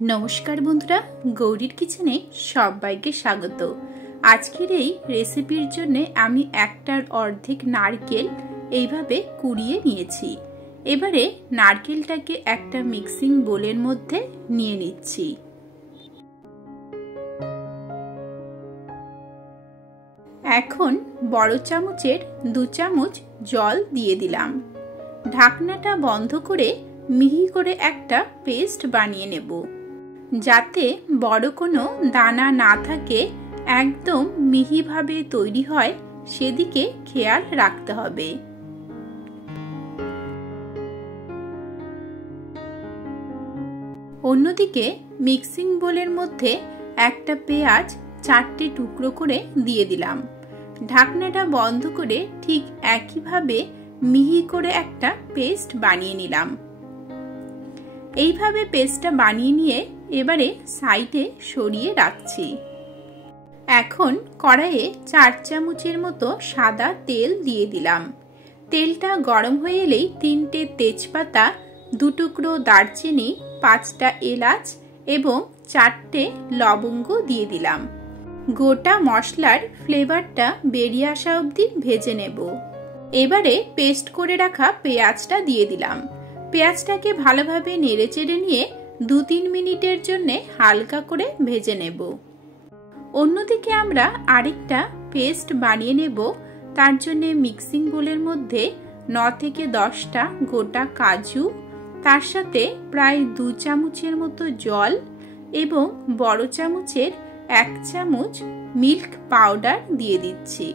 नमस्कार बंधुरा गौरीर किचेने सबाइके स्वागत। आजकेर এই রেসিপির জন্য আমি একটার অর্ধেক নারকেল এইভাবে কুড়িয়ে নিয়েছি। এবারে নারকেলটাকে একটা মিক্সিং বোলের মধ্যে নিয়ে নিচ্ছি। এখন বড় চামচের 2 চামচ জল দিয়ে দিলাম। ঢাকনাটা বন্ধ করে মিহি করে একটা পেস্ট বানিয়ে নেব। যাতে বড় কোনো দানা না থাকে, একদম মিহিভাবে তৈরি হয় সেদিকে খেয়াল রাখতে হবে। অন্যদিকে মিক্সিং বোলের মধ্যে একটা পেঁয়াজ 4টে টুকরো করে দিয়ে দিলাম। ঢাকনাটা বন্ধ করে ঠিক একইভাবে মিহি করে একটা পেস্ট বানিয়ে নিলাম। এইভাবে পেস্টটা বানিয়ে নিয়ে এবারে সাইডে সরিয়ে রাখছি। এখন কড়াইয়ে 4 চামচের মতো সাদা তেল দিয়ে দিলাম। তেলটা গরম হয়ে এলেই 3টে তেজপাতা, 2 টুকরো দারচিনি, 5টা এলাচ এবং 4টে লবঙ্গ দিয়ে দিলাম। গোটা মশলার ফ্লেভারটা বেরিয়ে আসা অবধি ভেজে নেব। এবারে পেস্ট করে রাখা পেঁয়াজটা দিয়ে দিলাম। পেঁয়াজটাকে ভালোভাবে নেড়েচেড়ে নিয়ে 2-3 মিনিটের জন্য হালকা করে ভেজে নেব। অন্যদিকে আমরা আরেকটা পেস্ট বানিয়ে নেব। তার জন্য মিক্সিং বোলের মধ্যে 9 থেকে 10টা গোটা কাজু, তার সাথে প্রায় 2 চামচের মতো জল এবং বড় চামচের 1 চামচ মিল্ক পাউডার দিয়ে দিচ্ছি।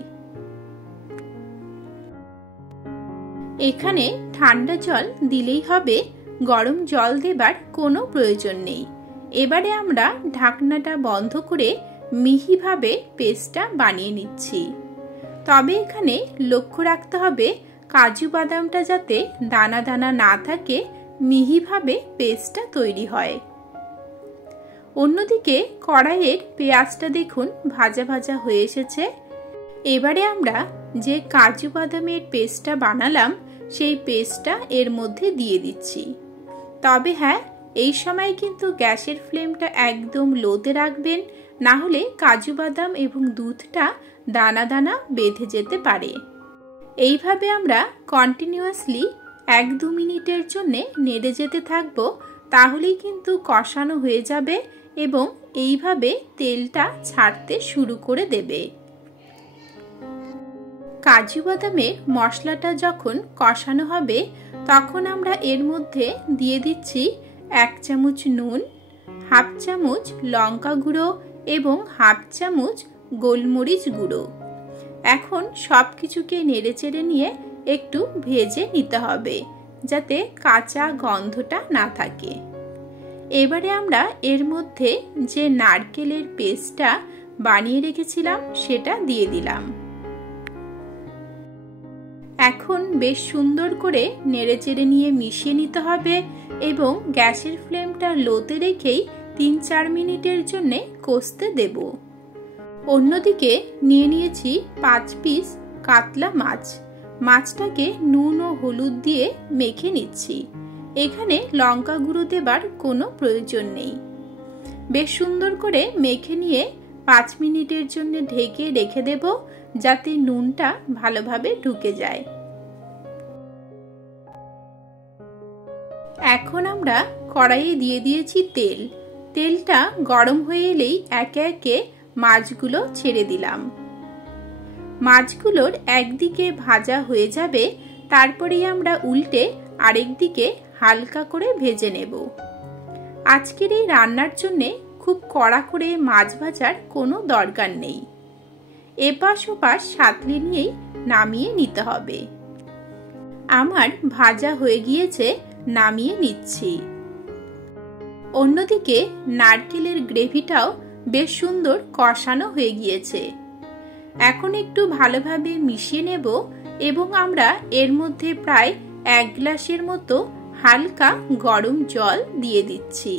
এখানে ঠান্ডা জল দিলেই হবে, গরম জল দেবার কোনো প্রয়োজন নেই। এবারে আমরা ঢাকনাটা বন্ধ করে মিহিভাবে পেস্টটা বানিয়ে নিচ্ছি। তবে এখানে লক্ষ্য রাখতে হবে কাজু বাদামটা যাতে দানা দানা না থাকে, মিহিভাবে পেস্টটা তৈরি হয়। অন্যদিকে কড়াইয়ের পেঁয়াজটা দেখুন ভাজা ভাজা হয়ে এসেছে। এবারে আমরা যে কাজু বাদামের পেস্টটা বানালাম সেই পেস্টটা এর মধ্যে দিয়ে দিচ্ছি। তবে হ্যাঁ, এই সময় কিন্তু গ্যাসের ফ্লেমটা একদম লোতে রাখবেন, না হলে কাজু বাদাম এবং দুধটা দানা দানা বেঁধে যেতে পারে। এইভাবে আমরা কন্টিনিউয়াসলি 1-2 মিনিটের জন্য নেড়ে যেতে থাকবো, তাহলেই কিন্তু কষানো হয়ে যাবে এবং এইভাবে তেলটা ছাড়তে শুরু করে দেবে। কাজু বাদামের মশলাটা যখন কষানো হবে তখন আমরা এর মধ্যে দিয়ে দিচ্ছি 1 চামচ নুন, 1/2 চামচ লঙ্কা গুঁড়ো এবং 1/2 চামচ গোলমরিচ গুঁড়ো। এখন সব কিছুকে নেড়েচেড়ে নিয়ে একটু ভেজে নিতে হবে যাতে কাঁচা গন্ধটা না থাকে। এবারে আমরা এর মধ্যে যে নারকেলের পেস্টটা বানিয়ে রেখেছিলাম সেটা দিয়ে দিলাম। এখন বেশ সুন্দর করে নেড়েচেড়ে নিয়ে মিশিয়ে নিতে হবে এবং গ্যাসের ফ্লেমটা লোতে রেখেই 3-4 মিনিটের জন্য কষতে দেব। অন্যদিকে নিয়ে নিয়েছি 5 পিস কাতলা মাছ। মাছটাকে নুন ও হলুদ দিয়ে মেখে নিচ্ছি। এখানে লঙ্কা গুঁড়ো দেবার কোনো প্রয়োজন নেই। বেশ সুন্দর করে মেখে নিয়ে 5 মিনিটের জন্য ঢেকে রেখে দেব যাতে নুনটা ভালোভাবে ঢুকে যায়। এখন আমরা কড়াইয়ে দিয়ে দিয়েছি তেল। তেলটা গরম হয়ে এলেই একে একে মাছগুলো ছেড়ে দিলাম। মাছগুলোর একদিকে ভাজা হয়ে যাবে, তারপরেই আমরা উল্টে আরেক দিকে হালকা করে ভেজে নেব। আজকের এই রান্নার জন্যে খুব কড়া করে মাছ ভাজার কোনো দরকার নেই। এপাশ ওপাশ সাঁতলে নিয়েই নামিয়ে নিতে হবে। আমার ভাজা হয়ে গিয়েছে, নামিয়ে নিচ্ছি। অন্যদিকে নারকেলের গ্রেভিটাও বেশ সুন্দর কষানো হয়ে গিয়েছে। এখন একটু ভালোভাবে মিশিয়ে নেব এবং আমরা এর মধ্যে প্রায় 1 গ্লাসের মতো হালকা গরম জল দিয়ে দিচ্ছি।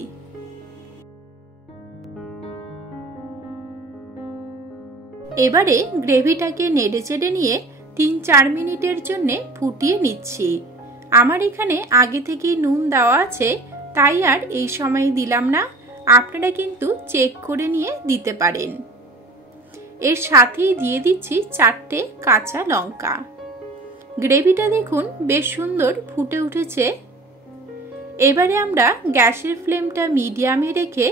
এবারে গ্রেভিটাকে নেড়েচেড়ে নিয়ে 3-4 মিনিটের জন্য ফুটিয়ে নিচ্ছি। আমার এখানে আগে থেকেই নুন দেওয়া আছে, তাই আর এই সময় দিলাম না। আপনারা কিন্তু চেক করে নিয়ে দিতে পারেন। এর সাথেই দিয়ে দিচ্ছি 4টে কাঁচা লঙ্কা। গ্রেভিটা দেখুন বেশ সুন্দর ফুটে উঠেছে। এবারে আমরা গ্যাসের ফ্লেমটা মিডিয়ামে রেখে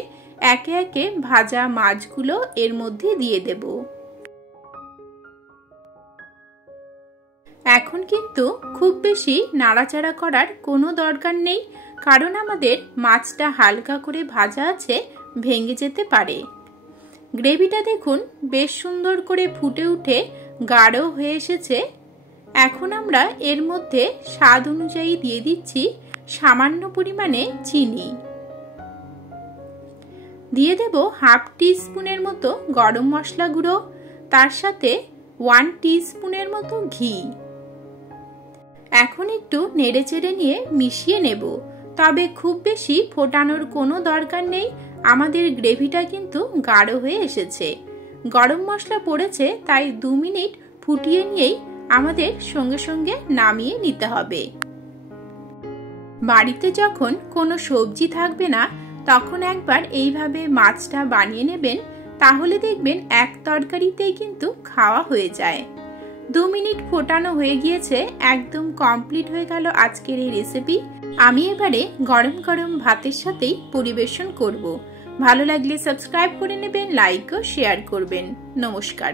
একে একে ভাজা মাছগুলো এর মধ্যে দিয়ে দেব। এখন কিন্তু খুব বেশি নাড়াচাড়া করার কোনো দরকার নেই, কারণ আমাদের মাছটা হালকা করে ভাজা আছে, ভেঙে যেতে পারে। গ্রেভিটা দেখুন বেশ সুন্দর করে ফুটে উঠে গাঢ় হয়ে এসেছে। এখন আমরা এর মধ্যে স্বাদ অনুযায়ী দিয়ে দিচ্ছি সামান্য পরিমাণে চিনি। দিয়ে দেব হাফ টিস্পুনের মতো গরম মশলা গুঁড়ো, তার সাথে 1 টিস্পুনের মতো ঘি। এখন একটু নেড়েচেড়ে নিয়ে মিশিয়ে নেব, তবে খুব বেশি ফোটানোর কোনো দরকার নেই, আমাদের গ্রেভিটা কিন্তু গাঢ় হয়ে এসেছে। গরম মশলা পড়েছে, তাই 2 মিনিট ফুটিয়ে নিয়েই আমাদের সঙ্গে সঙ্গে নামিয়ে নিতে হবে। বাড়িতে যখন কোনো সবজি থাকবে না, তখন একবার এইভাবে মাছটা বানিয়ে নেবেন, তাহলে দেখবেন এক তরকারিতেই কিন্তু খাওয়া হয়ে যায়। 2 মিনিট ফোটানো হয়ে গিয়েছে, একদম কমপ্লিট হয়ে গেল আজকের এই রেসিপি। আমি এবারে গরম গরম ভাতের সাথেই পরিবেশন করব। ভালো লাগলে সাবস্ক্রাইব করে নেবেন, লাইক ও শেয়ার করবেন। নমস্কার।